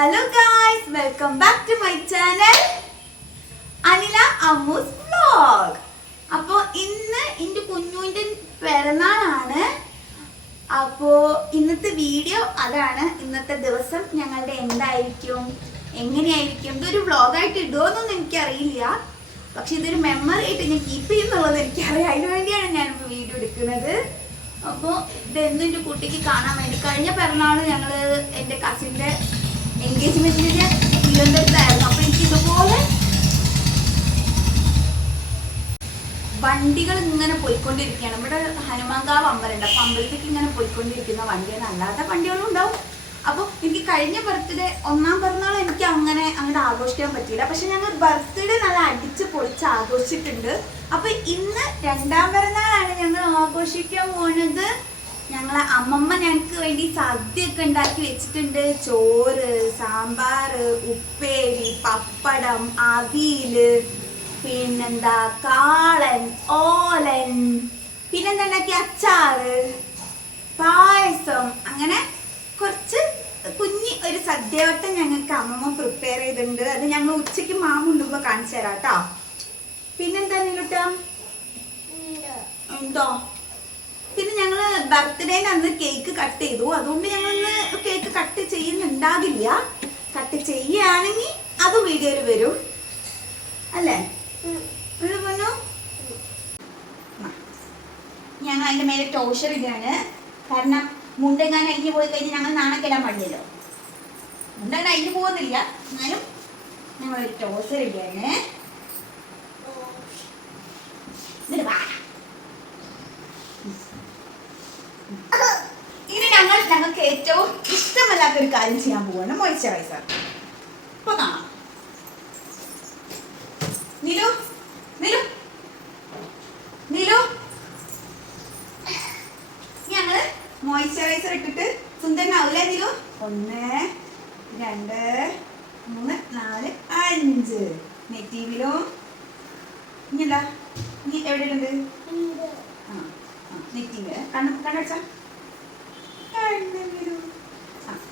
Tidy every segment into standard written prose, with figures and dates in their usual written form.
Hello guys, welcome back to my channel Anila Ammus vlog. അപ്പോൾ ഇന്ന് എൻ്റെ കുഞ്ഞുവിൻ്റെ പിറന്നാളാണ്. അപ്പോൾ ഇന്നത്തെ വീഡിയോ അതാണ്. ഇന്നത്തെ ദിവസം ഞങ്ങളുടെ എന്തായിരിക്കും, എങ്ങനെയായിരിക്കും, ഇതൊരു വ്ലോഗായിട്ട് ഇടുമോയെന്നൊന്നും എനിക്കറിയില്ല. പക്ഷെ ഇതൊരു മെമ്മറി ആയിട്ട് ഞാൻ കീപ്പ് ചെയ്യുന്നുള്ളത് എനിക്കറിയാം. അതിന് വേണ്ടിയാണ് ഞാനിപ്പോൾ വീഡിയോ എടുക്കുന്നത്. അപ്പോൾ ഇതെന്നും എൻ്റെ കുട്ടിക്ക് കാണാൻ വേണ്ടി. കഴിഞ്ഞ പിറന്നാൾ ഞങ്ങൾ എൻ്റെ കസിൻ്റെ എൻഗേജ്മെന്റിന് തിരുവനന്തപുരത്തായിരുന്നു. അപ്പൊ എനിക്ക് ഇതുപോലെ വണ്ടികൾ ഇങ്ങനെ പോയിക്കൊണ്ടിരിക്കുകയാണ്. ഇവിടെ ഹനുമാൻകാവ് അമ്പലമുണ്ട്. അപ്പൊ അമ്പലത്തേക്ക് ഇങ്ങനെ പോയിക്കൊണ്ടിരിക്കുന്ന വണ്ടിയാണ്, അല്ലാത്ത വണ്ടികളും ഉണ്ടാവും. അപ്പോൾ എനിക്ക് കഴിഞ്ഞ ബർത്ത്ഡേ, ഒന്നാം പിറന്നാൾ എനിക്ക് അങ്ങോട്ട് ആഘോഷിക്കാൻ പറ്റിയില്ല. പക്ഷെ ഞങ്ങൾ ബർത്ത്ഡേ നല്ല അടിച്ച് പൊളിച്ച് ആഘോഷിച്ചിട്ടുണ്ട്. അപ്പൊ ഇന്ന് രണ്ടാം പിറന്നാളാണ് ഞങ്ങൾ ആഘോഷിക്കാൻ പോകുന്നത്. ഞങ്ങളെ അമ്മമ്മ ഞങ്ങൾക്ക് വേണ്ടി സദ്യയൊക്കെ ഉണ്ടാക്കി വെച്ചിട്ടുണ്ട്. ചോറ്, സാമ്പാർ, ഉപ്പേരി, പപ്പടം, അവിയല്, പിന്നെന്താ കാളൻ, ഓലൻ, പിന്നെന്താ ഉണ്ടാക്കി അച്ചാറ്, പായസം, അങ്ങനെ കുറച്ച് കുഞ്ഞി ഒരു സദ്യവട്ടം ഞങ്ങൾക്ക് അമ്മമ്മ പ്രിപ്പയർ ചെയ്തിട്ടുണ്ട്. അത് ഞങ്ങൾ ഉച്ചയ്ക്ക് മാമുണ്ടുമ്പോൾ കാണിച്ചു തരാം കേട്ടോ. പിന്നെന്താ നീലൂട്ടാ ഉണ്ടോ? പിന്നെ ഞങ്ങൾ ബർത്ത്ഡേന് അന്ന് കേക്ക് കട്ട് ചെയ്തു. അതുകൊണ്ട് ഞങ്ങളിന്ന് കേക്ക് കട്ട് ചെയ്യുന്നുണ്ടാകില്ല. കട്ട് ചെയ്യുകയാണെങ്കിൽ അത് വീഡിയോയിൽ വരും അല്ലേ? പറഞ്ഞു ഞങ്ങൾ അതിൻ്റെ മേലെ ടോഷർ ഇതാണ്. കാരണം മുണ്ടെങ്ങാൻ അഴിഞ്ഞു പോയി കഴിഞ്ഞാൽ ഞങ്ങൾ നാണക്കെല്ലാം പാടില്ലല്ലോ. മുണ്ടങ്ങനെ അഴിഞ്ഞു പോകുന്നില്ല, എന്നാലും ഞങ്ങളൊരു ടോഷർ ഇതാണ്. ഇനി ഞങ്ങൾക്ക് ഏറ്റവും ഇഷ്ടമല്ലാത്തൊരു കാര്യം ചെയ്യാൻ പോവാണ്, മോയ്സ്ചറൈസർ. ഇപ്പൊ കാണാം. നിലു നിലു നിലു ഞങ്ങള് മോയ്സ്ചറൈസർ ഇട്ടിട്ട് സുന്ദരനാവൂലേ നിലു? 1 2 3 4 5 നെറ്റീവിലോ ഇനി എന്താ, ഇനി എവിടെ ഉണ്ട്? നെറ്റീവ് കണ്ണടച്ച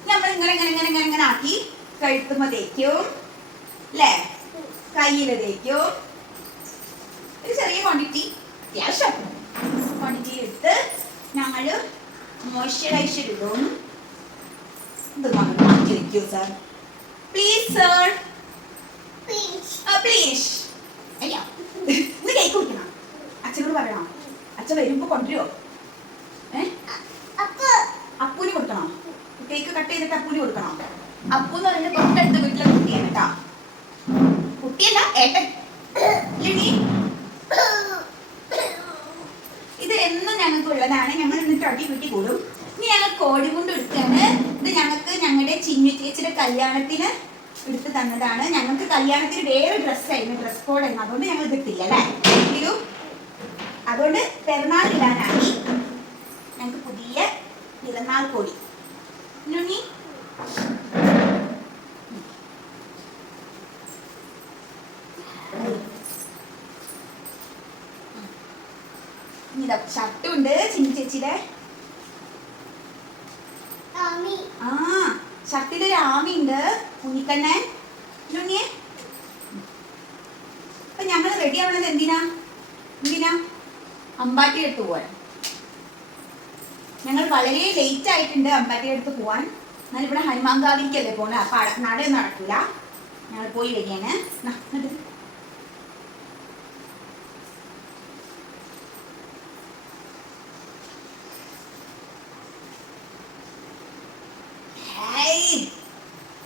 നമ്മൾ ഇങ്ങനെ ഇങ്ങനെ ഇങ്ങനെ ഇങ്ങനെ ഇങ്ങനെ ആക്കി കഴുത്തുമ്പോ തേക്കും അല്ലേ? കയ്യിൽ തേക്കും. ഒരു ചെറിയ ക്വാണ്ടിറ്റി, അത്യാവശ്യം ക്വാണ്ടിറ്റി എടുത്ത് ഞങ്ങൾ മോയ്സ്ചറൈസർ ഇടും. ഇത് മാറ്റി വെക്കൂ സാർ, പ്ലീസ് സാർ, പ്ലീസ്. അയ്യോ, ഇന്ന് കേക്ക് കൊടുക്കണം. അച്ഛനോട് പറയണോ? അച്ഛൻ വരുമ്പോ കൊണ്ടുവരുമോ? അപ്പൂന് കൊടുക്കണോ? കേക്ക് കട്ട് ചെയ്തിട്ട് അപ്പൂന് കൊടുക്കണോ? അപ്പു എന്ന് പറയുന്നത് തൊട്ടടുത്ത വീട്ടിലെ കുട്ടിയാണ് കേട്ടോ. കുട്ടിയല്ല, ഏട്ടൻ. ഇത് എന്നും ഞങ്ങൾക്ക് ഉള്ളതാണ്. ഞങ്ങൾ എന്നിട്ട് അടി വീട്ടി കൂടും. ഇനി ഞങ്ങൾ കോഴി കൊണ്ട് എടുക്കുകയാണ്. ഇത് ഞങ്ങൾക്ക് ഞങ്ങളുടെ ചിന്നു ചേച്ചിയുടെ കല്യാണത്തിന് എടുത്ത് തന്നതാണ്. ഞങ്ങൾക്ക് കല്യാണത്തിന് വേറെ ഡ്രസ്സായിരുന്നു, ഡ്രസ് കോഡായിരുന്നു. അതുകൊണ്ട് ഞങ്ങൾ ഇതിട്ടില്ല അല്ലേ? അതുകൊണ്ട് പെരുന്നാളിടാനായി ഞങ്ങൾക്ക് പുതിയ പിറന്നാൾ കോടി. ഷർട്ടും ഉണ്ട് ചിന്നി ചേച്ചിയുടെ. ഷർട്ടിലൊരു ആമി ഉണ്ട്, കുഞ്ഞിക്കണ്ണൻ. അപ്പൊ ഞങ്ങൾ റെഡി ആവണത് എന്തിനാ? അമ്പാട്ടി അടുത്ത് പോവാൻ. ഞങ്ങൾ വളരെ ലേറ്റ് ആയിട്ടുണ്ട് അമ്പാട്ടി അടുത്ത് പോവാൻ. എന്നാൽ ഇവിടെ ഹനുമാൻകാവിലേക്കല്ലേ പോണേ, അപ്പൊ നടയൊന്നും നടക്കില്ല. ഞങ്ങൾ പോയി വരികയാണ്.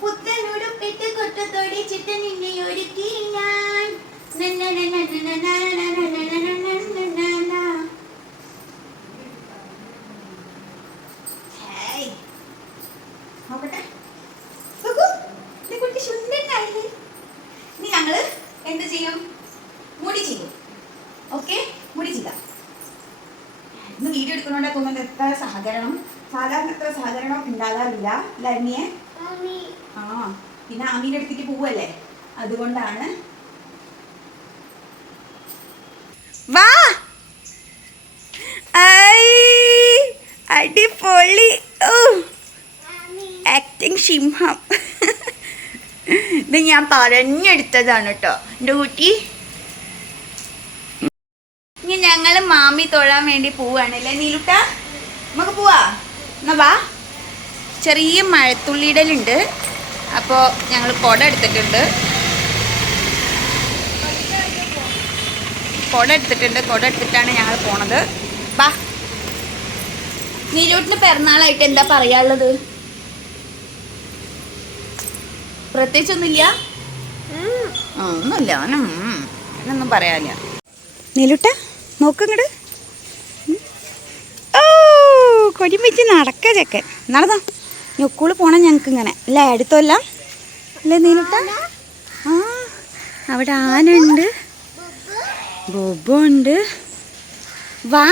പുത്തനുടുപ്പിട്ട് കൊട്ടത്തോടെ ചിട്ട നിന്നെ ഒരുക്കി ഞാൻ. ഇനി ഞങ്ങള് എന്ത് ചെയ്യും? മുടി ചെയ്യും. ഓക്കെ, മുടി ചെയ്യാം. ഇന്ന് വീഡിയോ എടുക്കുന്നോണ്ടാ തോന്നുന്നത് എത്ര സഹകരണം. സാധാരണ എത്ര സഹകരണം ഉണ്ടാകാറില്ല ലർണിയെ. പിന്നെ ആമീൻ്റെ അടുത്തേക്ക് പോവല്ലേ, അതുകൊണ്ടാണ്. വാ, അടിപൊളി. ആക്ടിങ് സിംഹം. ഇത് ഞാൻ പറഞ്ഞെടുത്തതാണ് കേട്ടോ എൻ്റെ കുട്ടി. ഇനി ഞങ്ങൾ മാമി തൊഴാൻ വേണ്ടി പോവാണല്ലേ നീലുട്ട? നമുക്ക് പോവാ എന്നാ വാ. ചെറിയ മഴത്തുള്ളിയിടലുണ്ട്, അപ്പോൾ ഞങ്ങൾ കുട എടുത്തിട്ടുണ്ട്. കുട എടുത്തിട്ടാണ് ഞങ്ങൾ പോണത്. വാ. നീലൂട്ടിന് പിറന്നാളായിട്ട് എന്താ പറയാനുള്ളത്? പ്രത്യേകിച്ചൊന്നുമില്ല. ഒന്നുമില്ല, അങ്ങനൊന്നും പറയാനില്ല. നീലൂട്ട നോക്കങ്ങട്. ഓ കൊടിയും വെച്ച് നടക്ക ചെക്കൻ. നടന്നോ, ഞൊക്കൂള് പോണം ഞങ്ങൾക്ക് ഇങ്ങനെ അല്ലേ? അടുത്തല്ല അല്ലേ നീലൂട്ട? ആ അവിടെ ആനുണ്ട്, ബൊബുണ്ട്. വാ,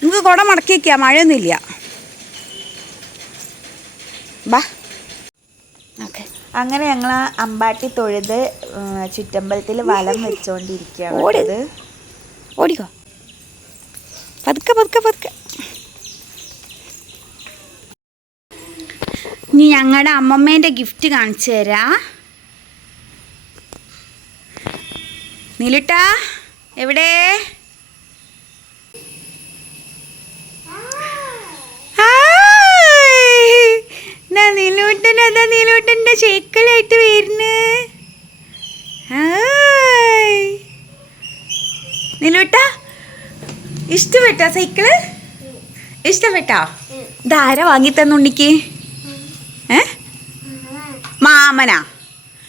നമുക്ക് കുട മടക്കി വയ്ക്കാം, മഴയൊന്നുമില്ല. വാ. ഓക്കെ, അങ്ങനെ ഞങ്ങൾ അമ്പാട്ടി തൊഴുത് ചുറ്റമ്പലത്തിൽ വലം വെച്ചോണ്ടിരിക്കുകയാണ്. ഓടിക്കോ, പതുക്കെ. ഇനി ഞങ്ങളുടെ അമ്മമ്മേൻ്റെ ഗിഫ്റ്റ് കാണിച്ചു തരാ. നീലുട്ടാ എവിടെ? നീലൂട്ടൻ്റെ സൈക്കിളായിട്ട് വരുന്നു. നീലൂട്ട ഇഷ്ടപ്പെട്ടോ സൈക്കിള്? ഇഷ്ടപ്പെട്ടോ? ഇതാരാ വാങ്ങി തന്നുണ്ണിക്ക്? മാമനാ?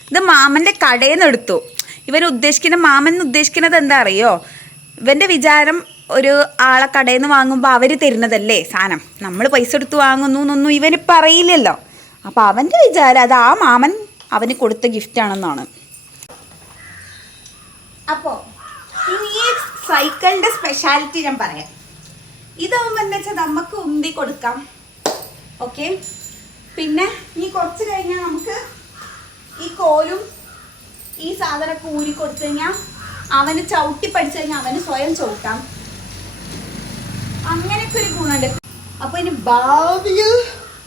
ഇത് മാമൻ്റെ കടയിൽ നിന്ന് എടുത്തു. മാമൻ ഉദ്ദേശിക്കുന്നത് എന്താ അറിയോ? ഇവൻ്റെ വിചാരം ഒരു ആളെ കടയിൽ നിന്ന് വാങ്ങുമ്പോൾ അവർ തരുന്നതല്ലേ സാധനം, നമ്മൾ പൈസ എടുത്ത് വാങ്ങുന്നു എന്നൊന്നും ഇവന് പറയില്ലല്ലോ. അപ്പം അവൻ്റെ വിചാരം അത് ആ മാമൻ അവന് കൊടുത്ത ഗിഫ്റ്റാണെന്നാണ്. അപ്പോൾ ഇനി ഈ സൈക്കിളിൻ്റെ സ്പെഷ്യാലിറ്റി ഞാൻ പറയാം. ഇതാവുമ്പോൾ എന്താ വെച്ചാൽ നമുക്ക് ഉന്തി കൊടുക്കാം. ഓക്കെ, പിന്നെ ഇനി കുറച്ച് കഴിഞ്ഞാൽ നമുക്ക് ഈ കോലും ഈ സാധനമൊക്കെ ഊരി കൊടുത്തു കഴിഞ്ഞാൽ അവന് ചവിട്ടി പഠിച്ചു കഴിഞ്ഞാൽ അവന് സ്വയം ചവിട്ടാം. അങ്ങനെയൊക്കെ ഒരു ഗുണമുണ്ട്. അപ്പോൾ ഇനി ഭാവിയിൽ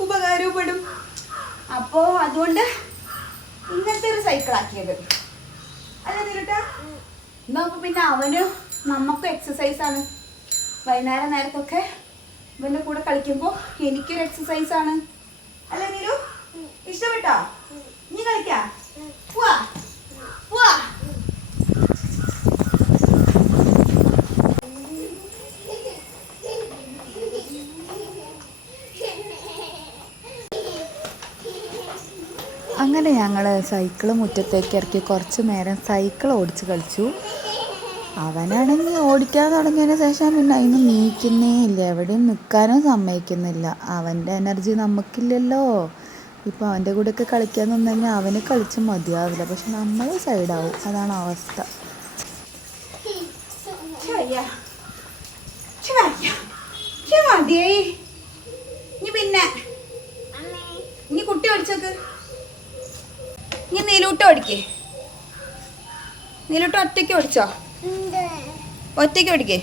ഉപകാരപ്പെടും. അപ്പോൾ അതുകൊണ്ട് ഇങ്ങനത്തെ ഒരു സൈക്കിളാക്കിയത് അല്ലേ നീലൂട്ടാ? എന്നാകുമ്പോൾ പിന്നെ അവന് നമുക്ക് എക്സസൈസാണ്. വൈകുന്നേരം നേരത്തൊക്കെ ഇവൻ്റെ കൂടെ കളിക്കുമ്പോൾ എനിക്കൊരു എക്സസൈസാണ് അല്ലേ നീലു? ഇഷ്ടപ്പെട്ടോ? നീ കളിക്കാം. പോവാ. അങ്ങനെ ഞങ്ങൾ സൈക്കിൾ മുറ്റത്തേക്ക് ഇറക്കി കുറച്ച് നേരം സൈക്കിൾ ഓടിച്ച് കളിച്ചു. അവനാണെങ്കിൽ ഓടിക്കാൻ തുടങ്ങിയതിന് ശേഷം പിന്നെ അതിന് നീക്കുന്നേ ഇല്ല, എവിടെയും നിൽക്കാനും സമ്മതിക്കുന്നില്ല. അവൻ്റെ എനർജി നമുക്കില്ലല്ലോ. ഇപ്പോൾ അവൻ്റെ കൂടെയൊക്കെ കളിക്കാൻ നിന്ന് കഴിഞ്ഞാൽ അവന് കളിച്ച് മതിയാവില്ല, പക്ഷെ നമ്മൾ സൈഡാവും. അതാണ് അവസ്ഥ. പിന്നെ ഇനി കുട്ടി ഓടിച്ചോക്ക്. ഇനി നീലൂട്ട ഓടിക്കേ. നീലൂട്ട ഒറ്റയ്ക്ക് ഓടിച്ചോ? ഒറ്റയ്ക്ക് ഓടിക്കേ.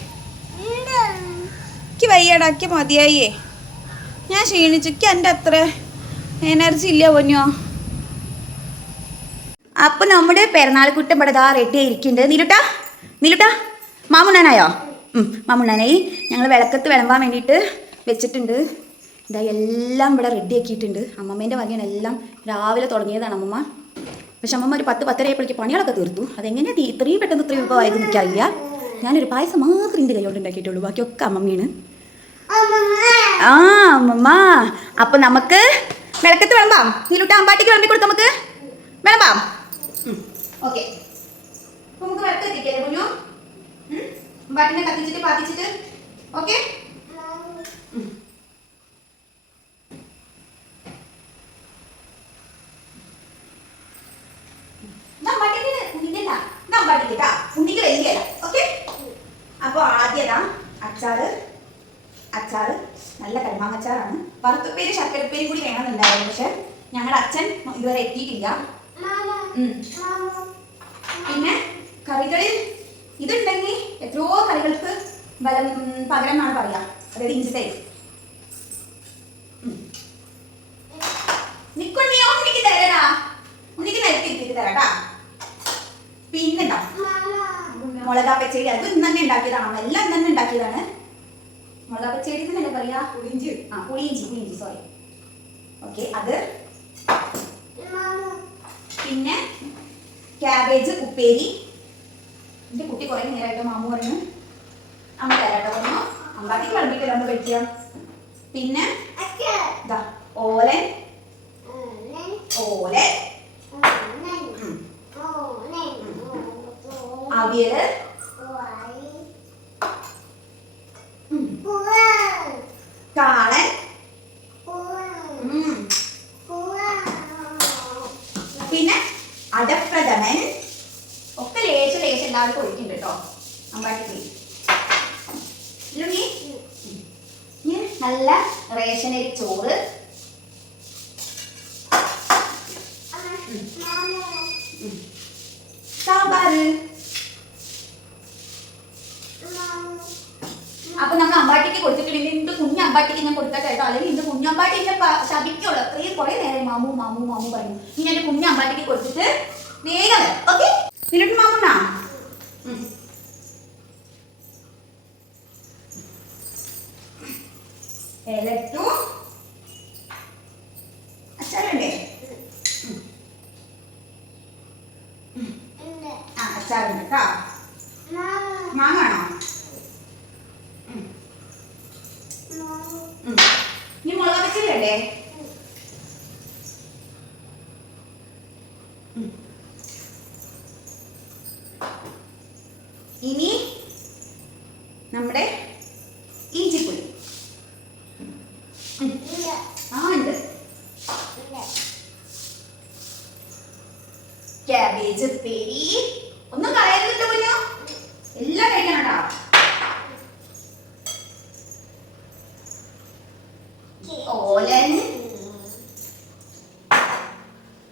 എനിക്ക് വയ്യടാക്കി മതിയായേ, ഞാൻ ക്ഷീണിച്ചു. എൻ്റെ അത്ര എനർജി ഇല്ല പൊന്നോ. അപ്പം നമ്മുടെ പെരുന്നാൾക്കുട്ടൻ ഇവിടെ ഇതാ റെഡി ആയിരിക്കുന്നുണ്ട്. നീലുട്ടാ മാമുണ്ണാനായോ? മാമുണ്ണാനായി. ഞങ്ങൾ വിളക്കത്ത് വിളമ്പാൻ വേണ്ടിയിട്ട് വെച്ചിട്ടുണ്ട്. ഇതാ എല്ലാം ഇവിടെ റെഡി ആക്കിയിട്ടുണ്ട്. അമ്മമ്മേൻ്റെ വകയാണ് എല്ലാം. രാവിലെ തുടങ്ങിയതാണ് അമ്മമ്മ. പക്ഷെ അമ്മമ്മ ഒരു 10-10:30 ആയപ്പോഴേക്ക് പണികളൊക്കെ തീർത്തു. അതെങ്ങനെയാണ് ഇത്രയും പെട്ടെന്ന് ഇത്രയും വിഭവമായത് എനിക്കറിയില്ല. ഞാനൊരു പായസം മാത്രം എൻ്റെ കൈകൊണ്ട് ഉണ്ടാക്കിയിട്ടുള്ളൂ, ബാക്കിയൊക്കെ അമ്മമ്മയാണ്. ആ അമ്മമ്മ, അപ്പം നമുക്ക് വിളക്കത്ത് വിളമ്പാം. നീലൂട്ട അമ്പാട്ടിക്ക് വിളമ്പി കൊടുക്കാം, നമുക്ക് വിളമ്പാം. ഓക്കെ, നമുക്ക് വിളക്കെത്തിക്കല്ലേ കുഞ്ഞു? അമ്പാട്ടിനെ കത്തിച്ചിട്ട് പാത്തിച്ചിട്ട്. ഓക്കെ, അപ്പോൾ ആദ്യതാ അച്ചാറ് നല്ല കരുമാങ്ങച്ചാറാണ്. വറുത്തപ്പേര് ശർക്കരപ്പേരും കൂടി വേണമെന്നുണ്ടായിരുന്നു, പക്ഷെ ഞങ്ങളുടെ അച്ഛൻ ഇതുവരെ എത്തിയിട്ടില്ല. പിന്നെ കറികളിൽ ഇതുണ്ടെങ്കിൽ എത്രയോ കറികൾക്ക് പകരം എന്നാണ് പറയാ, അതായത് ഇഞ്ചി തൈര്. ഉണ്ടാക്കിയതാണ്, എല്ലാം തന്നെ ഉണ്ടാക്കിയതാണ്. മുളക് പച്ചടി എന്നല്ലേ പറയാ, പുളിയിഞ്ചി. പുളിയിഞ്ചി സോറി. ഓക്കെ, അത് പിന്നെ ക്യാബേജ് ഉപ്പേരി. എൻ്റെ കുട്ടി കുറേ നേരമായിട്ട് മാമു പറഞ്ഞു അമ്മ തരാട്ടോ പറഞ്ഞു. അമ്പാട്ടിക്ക് വിളമ്പിക്കല്ലോ നമ്മൾ കഴിക്കുക. പിന്നെ ഓലൻ അവിയല്, കാളൻ, പിന്നെ അടപ്രഥമൻ ഒക്കെ ലേശം എല്ലാവർക്കും ഒഴിക്കുന്നുണ്ട് കേട്ടോ അമ്പാട്ടിക്ക്. നല്ല റേഷനരി ചോറ്, സാമ്പാറ്. അപ്പൊ നമ്മൾ അമ്പാട്ടിക്ക് കൊടുത്തിട്ടുണ്ട്. ഇന്ന് കുഞ്ഞമ്പാട്ടിക്ക് ഞാൻ കൊടുക്കട്ടെ കേട്ടോ, അല്ലെങ്കിൽ ഇന്ന് കുഞ്ഞമ്പാട്ടി എന്നെ ശപിക്കുള്ളൂ. അത്രയും കുറെ നേരം മാമു മാമു മാമു പറഞ്ഞു. ഇനി എന്റെ കുഞ്ഞമ്പാട്ടിക്ക് കൊടുത്തിട്ട് വേഗം വരാം. ഓക്കെ, എന്നിട്ട് മാമുണ്ണാ ഏലട്ടു അച്ചാറുണ്ടേ? അച്ചാറുണ്ട് കേട്ടോ. മാങ്ങാണോ? ഇനി മുളക് പച്ചടിയല്ലേ? ഇനി നമ്മുടെ ഇഞ്ചിപ്പുളി. ഉണ്ട്. ക്യാബേജ് ഉപ്പേരി. ഒന്നും കളയരുത് കുഞ്ഞോ, എല്ലാം കഴിക്കണം കേട്ടോ. ഓലൻ.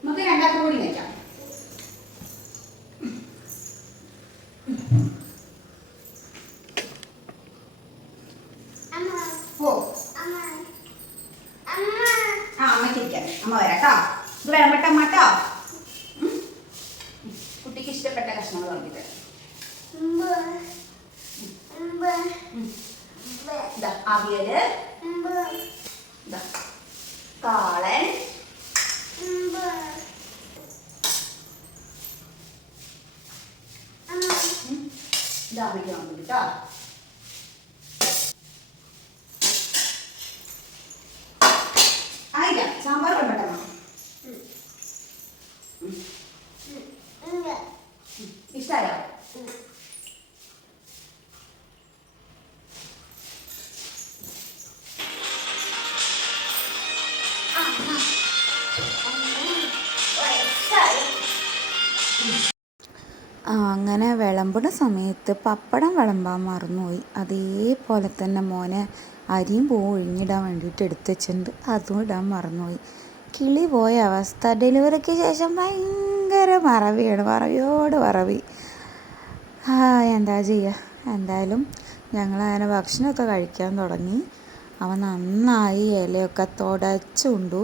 നമുക്ക് രണ്ടാമത്തെ കൂടി കഴിക്കാം. അമ്മയ്ക്കിരിക്കാൻ അമ്മ വരാട്ടോ. ഇത് വിളമ്പട്ട അമ്മ കേട്ടോ. കുട്ടിക്ക് ഇഷ്ടപ്പെട്ട കഷ്ണങ്ങൾ വന്നിട്ട് അവിയല്, കാളൻ, ഇതാമിക്ക് വന്നിട്ട് കേട്ടോ. ആയില്ല, സാമ്പാർ വേണ്ടോ? ഇഷ്ടായോ? അങ്ങനെ വിളമ്പുന്ന സമയത്ത് പപ്പടം വിളമ്പാൻ മറന്നുപോയി. അതേപോലെ തന്നെ മോനെ അരിയും പൂവും ഒഴിഞ്ഞിടാൻ വേണ്ടിയിട്ട് എടുത്ത് വെച്ചിട്ടുണ്ട്, അതും ഇടാൻ മറന്നുപോയി. കിളി പോയ അവസ്ഥ. ഡെലിവറിക്ക് ശേഷം ഭയങ്കര മറവിയോട് മറവി. എന്താ ചെയ്യുക. എന്തായാലും ഞങ്ങളങ്ങനെ ഭക്ഷണമൊക്കെ കഴിക്കാൻ തുടങ്ങി. അവൻ നന്നായി ഇലയൊക്കെ തുടച്ചുണ്ടു.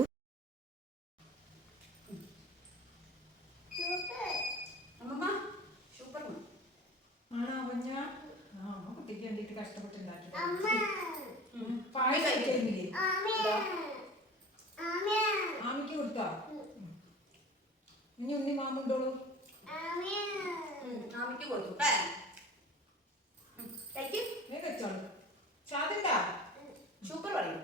സൂപ്പർ പറയും.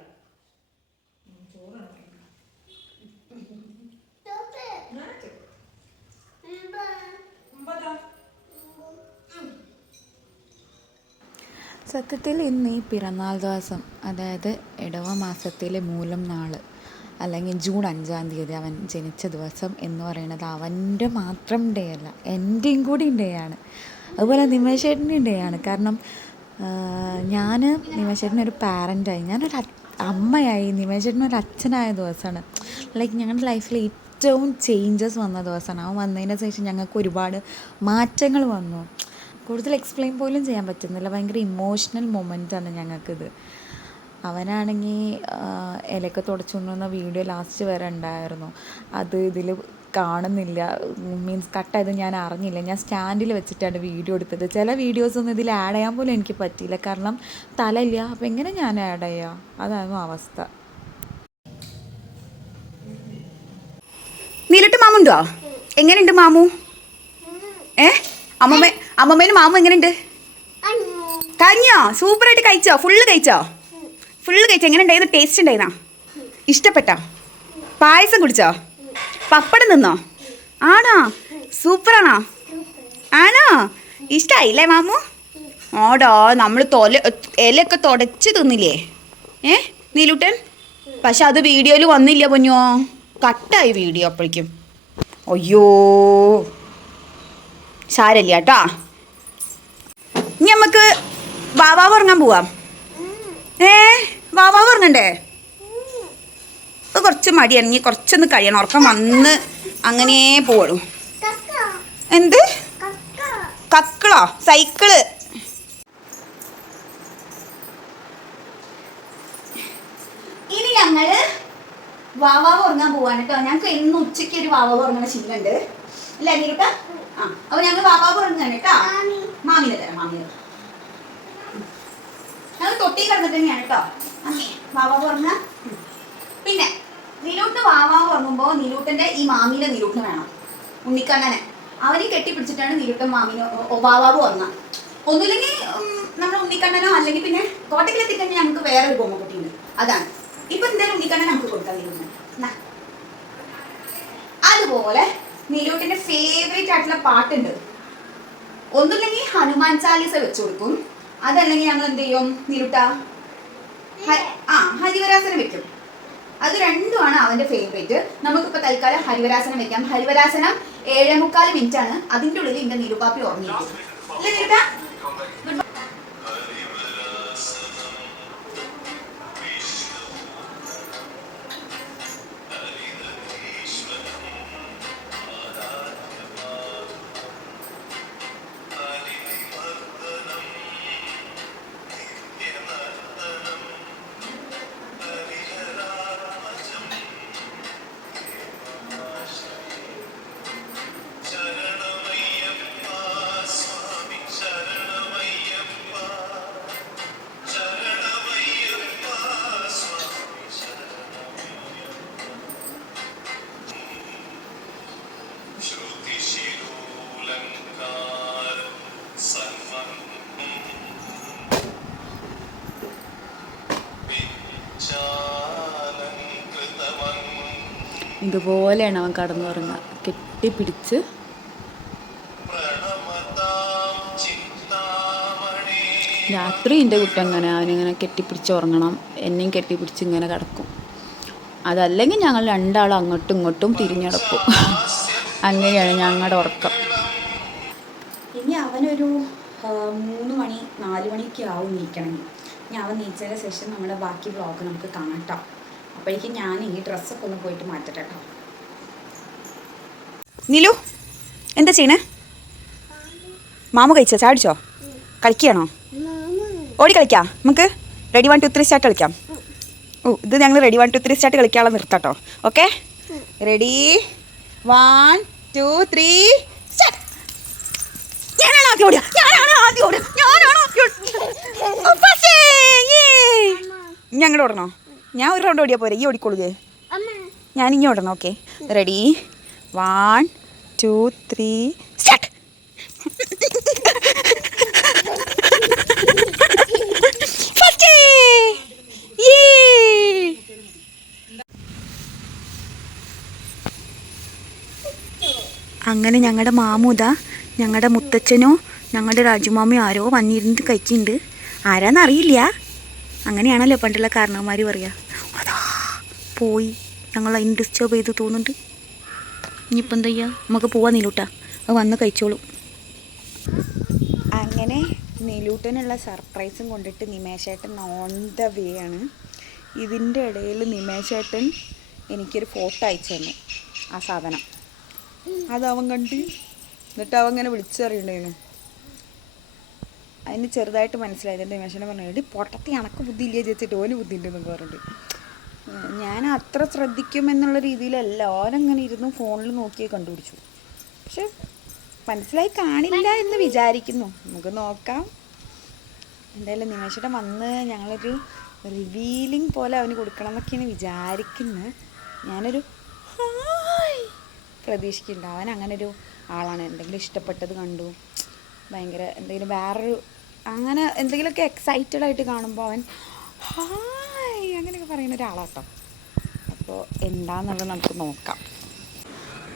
സത്യത്തിൽ ഇന്ന് ഈ പിറന്നാൾ ദിവസം, അതായത് ഇടവ മാസത്തിലെ മൂലം നാൾ, അല്ലെങ്കിൽ ജൂൺ 5-ാം തീയതി അവൻ ജനിച്ച ദിവസം എന്ന് പറയുന്നത് അവൻ്റെ മാത്രം ഡേ അല്ല, എൻ്റെയും കൂടി ഡേ ആണ്. അതുപോലെ നിമേഷേട്ടൻ്റെയും ഡേ ആണ്. കാരണം ഞാൻ നിമേഷേട്ടനൊരു പാരൻ്റായി, ഞാനൊരു അമ്മയായി, നിമേഷേട്ടനൊരു അച്ഛനായ ദിവസമാണ്. ലൈക്ക് ഞങ്ങളുടെ ലൈഫിൽ ഏറ്റവും ചേഞ്ചസ് വന്ന ദിവസമാണ്. അവൻ വന്നതിന് ശേഷം ഞങ്ങൾക്ക് ഒരുപാട് മാറ്റങ്ങൾ വന്നു. കൂടുതൽ എക്സ്പ്ലെയിൻ പോലും ചെയ്യാൻ പറ്റുന്നില്ല. ഭയങ്കര ഇമോഷണൽ മൊമെൻ്റാണ് ഞങ്ങൾക്കിത്. അവനാണെങ്കിൽ ഇലയൊക്കെ തുടച്ചുകൊണ്ടുവന്ന വീഡിയോ ലാസ്റ്റ് വരെ ഉണ്ടായിരുന്നു. അത് ഇതിൽ കാണുന്നില്ല, മീൻസ് കട്ടായത് ഞാൻ അറിഞ്ഞില്ല. ഞാൻ സ്റ്റാൻഡിൽ വെച്ചിട്ടാണ് വീഡിയോ എടുത്തത്. ചില വീഡിയോസൊന്നും ഇതിൽ ആഡ് ചെയ്യാൻ പോലും എനിക്ക് പറ്റിയില്ല, കാരണം തലയില്ല. അപ്പോൾ എങ്ങനെ ഞാൻ ആഡ് ചെയ്യുക? അതായിരുന്നു അവസ്ഥ. നീലിട്ട് മാമുണ്ടോ? എങ്ങനെയുണ്ട് മാമു? അമ്മമ്മേന് മാമു എങ്ങനെയുണ്ട്? കഴിഞ്ഞോ? സൂപ്പറായിട്ട് കഴിച്ചോ? ഫുള്ള് കഴിച്ചോ? എങ്ങനെ ഉണ്ടായിരുന്നു? ടേസ്റ്റ് ഉണ്ടായിരുന്നോ? ഇഷ്ടപ്പെട്ടോ? പായസം കുടിച്ചോ? പപ്പടം തിന്നോ? ആണോ? സൂപ്പറാണോ? ആണോ? ഇഷ്ടമായില്ലേ മാമു? ഓടാ, നമ്മൾ ഇലയൊക്കെ തുടച്ച് തിന്നില്ലേ നീലൂട്ടൻ? പക്ഷെ അത് വീഡിയോയിൽ വന്നില്ല പൊന്നോ, കട്ടായി വീഡിയോ അപ്പോഴേക്കും. അയ്യോ, സാരല്ല കേട്ടോ. ഇനി നമുക്ക് വാവാവ് ഉറങ്ങാൻ പോവാം. വാവാവ് ഉറങ്ങണ്ടേ? ഇപ്പൊ കുറച്ച് മടിയാണ്, ഇനി കുറച്ചൊന്ന് കഴിയണം. ഉറക്കം വന്ന് അങ്ങനെ പോവുള്ളൂ. എന്ത് കക്കളോ? സൈക്കിള്. ഇനി ഞങ്ങള് വാവാവ് ഉറങ്ങാൻ പോവാണ് കേട്ടോ. ഞങ്ങൾക്ക് ഇന്ന് ഉച്ചയ്ക്ക് ഒരു വാവാവ് ഉറങ്ങുന്ന ശീലമുണ്ട് അല്ലേ അനിരുട്ടാ? അപ്പൊ ഞങ്ങൾ വാവാവ് ഉറങ്ങാണ് കേട്ടോ. മാമിനെ തരാം. ഞങ്ങൾ തൊട്ടി കിടന്നിട്ട് തന്നെയാണ് കേട്ടോ വാവാവ് ഉറങ്ങ. പിന്നെ നിലൂട്ട് വാവാവ് ഉറങ്ങുമ്പോ നിലൂട്ടന്റെ ഈ മാമീനെ നിലൂട്ടിന് വേണം, ഉണ്ണിക്കണ്ണനെ. അവനെ കെട്ടിപ്പിടിച്ചിട്ടാണ് നിലൂട്ടൻ മാമിന് വാവാവ് ഉറങ്ങാം. ഒന്നുമില്ലെങ്കിൽ നമ്മുടെ ഉണ്ണിക്കണ്ണനോ, അല്ലെങ്കിൽ പിന്നെ കോട്ടക്കിലെത്തിക്കഴിഞ്ഞാൽ ഞങ്ങൾക്ക് വേറൊരു ബൊമ്മക്കുട്ടിയുണ്ട്, അതാണ്. ഇപ്പൊ എന്തായാലും ഉണ്ണിക്കണ്ണൻ നമുക്ക് കൊടുക്കാം നിലൂട്ടിന്. അതുപോലെ നിലൂട്ടിന്റെ ഫേവറേറ്റ് ആയിട്ടുള്ള പാട്ടുണ്ട്. ഒന്നുമില്ലെങ്കിൽ ഹനുമാൻ ചാലീസ വെച്ചു കൊടുക്കും, അതല്ലെങ്കിൽ ഞങ്ങൾ എന്ത് ചെയ്യും നിലൂട്ട? ഹരിവരാസനം വെക്കും. അത് രണ്ടുമാണ് അവന്റെ ഫേവറേറ്റ്. നമുക്കിപ്പോ തൽക്കാലം ഹരിവരാസനം വെക്കാം. ഹരിവരാസനം 7:45 മിനിറ്റ് ആണ്. അതിൻ്റെ ഉള്ളിൽ എന്റെ നിലുപാപ്പി ഉറങ്ങിയിരിക്കും അല്ലേ നിലൂട്ട? ഇതുപോലെയാണ് അവൻ കടന്നുറങ്ങുക, കെട്ടിപ്പിടിച്ച്. രാത്രി എൻ്റെ കുട്ടി അങ്ങനെ അവനിങ്ങനെ കെട്ടിപ്പിടിച്ച് ഉറങ്ങണം, എന്നെയും കെട്ടിപ്പിടിച്ച് ഇങ്ങനെ കിടക്കും. അതല്ലെങ്കിൽ ഞങ്ങൾ രണ്ടാളും അങ്ങോട്ടും ഇങ്ങോട്ടും തിരിഞ്ഞടക്കും. അങ്ങനെയാണ് ഞങ്ങളുടെ ഉറക്കം. ഇനി അവനൊരു 3 മണി 4 മണിയൊക്കെ ആവും നീക്കണമെങ്കിൽ. ഇനി അവൻ നീച്ചതിന് ശേഷം നമ്മുടെ ബാക്കി വ്ളോഗ് നമുക്ക് കാണാം കേട്ടോ. അപ്പോഴേക്കും ഞാൻ ഈ ഡ്രസ്സൊക്കെ ഒന്ന് പോയിട്ട് മാറ്റട്ടെ കേട്ടോ. നിലു എന്താ ചെയ്യണേ? മാമു കഴിച്ചോ? ചാടിച്ചോ? കളിക്കുകയാണോ? ഓടി കളിക്കാം നമുക്ക്. റെഡി 1 2 3 സ്റ്റാർട്ട് കളിക്കാം. ഇത് ഞങ്ങൾ റെഡി 1 2 3 സ്റ്റാർട്ട് കളിക്കാനുള്ള നിർത്താട്ടോ. Okay, ready 1 2 3 start. ഞാനാണ് ആദ്യം ഓടുക. ഞങ്ങൾ ഓടണോ? ഞാൻ ഒരു റൗണ്ട് ഓടിയാൽ പോരെ? ഈ ഓടിക്കോളുകേ? ഞാൻ ഇനി ഓടണം. Okay, ready 1 2 3 start. അങ്ങനെ ഞങ്ങളുടെ മാമൂതാ, ഞങ്ങളുടെ മുത്തച്ഛനോ ഞങ്ങളുടെ രാജുമാമയോ ആരോ വന്നിരുന്നിട്ട് കഴിക്കുന്നുണ്ട്. ആരാന്നറിയില്ല. അങ്ങനെയാണല്ലോ പണ്ടുള്ള കാരണവന്മാർ പറയുക. അതാ പോയി, ഞങ്ങൾ അതിന് ഡിസ്റ്റർബ് ചെയ്ത് തോന്നുന്നുണ്ട്. ഇനിയിപ്പോൾ എന്താ ചെയ്യുക? നമുക്ക് പോവാൻ നീലൂട്ടാ, അത് വന്ന് കഴിച്ചോളൂ. അങ്ങനെ നീലൂട്ടനുള്ള സർപ്രൈസും കൊണ്ടിട്ട് നിമേശേട്ടൻ ഓൺ ദ വേ ആണ്. ഇതിൻ്റെ ഇടയിൽ നിമേശേട്ടൻ എനിക്കൊരു ഫോട്ടോ അയച്ചു തന്നു, ആ സാധനം. അതവൻ കണ്ട്, എന്നിട്ട് അവൻ ഇങ്ങനെ വിളിച്ചറിയണ്ടായിരുന്നു. അതിന് ചെറുതായിട്ട് മനസ്സിലായത്. എൻ്റെ നിമേശനെ പറഞ്ഞു, എടി പൊട്ടത്തി അണക്ക് ബുദ്ധി ഇല്ലേ ചേച്ചിട്ട് ഓന് ബുദ്ധി ഉണ്ടെന്നൊക്കെ പറഞ്ഞിട്ട്. ഞാൻ അത്ര ശ്രദ്ധിക്കുമെന്നുള്ള രീതിയിലല്ല, ഓരങ്ങനെ ഇരുന്ന് ഫോണിൽ നോക്കിയേ കണ്ടുപിടിച്ചു. പക്ഷെ മനസ്സിലായി കാണില്ല എന്ന് വിചാരിക്കുന്നു. നമുക്ക് നോക്കാം. എന്തായാലും നിമേഷേട്ടൻ വന്ന് ഞങ്ങളൊരു റിവീലിംഗ് പോലെ അവന് കൊടുക്കണം എന്നൊക്കെയാണ് വിചാരിക്കുന്നത്. ഞാനൊരു ഹായ് പ്രതീക്ഷിക്കുന്നുണ്ട്. അവൻ അങ്ങനൊരു ആളാണ്. എന്തെങ്കിലും ഇഷ്ടപ്പെട്ടത് കണ്ടു, ഭയങ്കര എന്തെങ്കിലും വേറൊരു അങ്ങനെ എന്തെങ്കിലുമൊക്കെ എക്സൈറ്റഡ് ആയിട്ട് കാണുമ്പോൾ അവൻ ഹായ് അങ്ങനെയൊക്കെ പറയുന്ന ഒരാളാട്ടോ. അപ്പോൾ എന്താണെന്നുള്ളത് നമുക്ക് നോക്കാം.